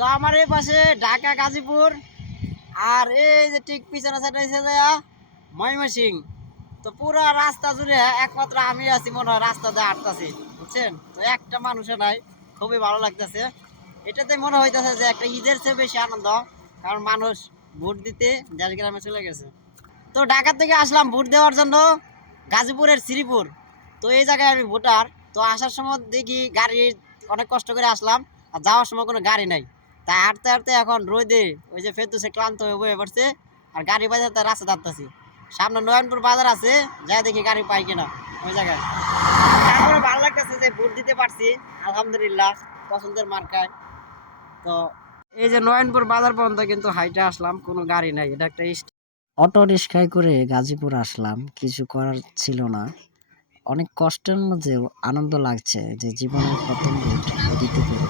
তো আমার এই পাশে ঢাকা গাজীপুর, আর এই যে ঠিক পিছনে সাইডে ময়মনসিং। তো পুরো রাস্তা জুড়ে একমাত্র আমি আছি মনে হয় রাস্তা দিয়ে হাঁটতাছি, বুঝছেন? তো একটা মানুষও নাই, খুবই ভালো লাগতেছে। এটাতে মনে হইতেছে যে একটা ঈদের চেয়ে বেশি আনন্দ, কারণ মানুষ ভোট দিতে দেশ গ্রামে চলে গেছে। তো ঢাকা থেকে আসলাম ভোট দেওয়ার জন্য গাজীপুরের শ্রীপুর। তো এই জায়গায় আমি ভোটার। তো আসার সময় দেখি গাড়ি, অনেক কষ্ট করে আসলাম, আর যাওয়ার সময় কোনো গাড়ি নাই। তাই হাঁটতে হাঁটতে এখন রোদে ওই যে ফেরদৌসে ক্লান্ত হয়ে বয়ে পড়ছে, আর গাড়ি বাজাতে রাস্তা দাঁড়াতেছি। সামনে নয়নপুর বাজার আছে, যাই দেখি গাড়ি পাই কিনা ওই জায়গায়। তারপরে ভালো লাগতেছে যে ভোট দিতে পারছি, আলহামদুলিল্লাহ, পছন্দের মার্কায়। তো এই যে নয়নপুর বাজার পর্যন্ত কিন্তু হাইটে আসলাম, কোনো গাড়ি নাই। এটা একটা অটো রিক্সায় করে গাজীপুর আসলাম, কিছু করার ছিল না। অনেক কষ্টের মধ্যেও আনন্দ লাগছে যে জীবনের প্রথম ভোট দিতে পেরে।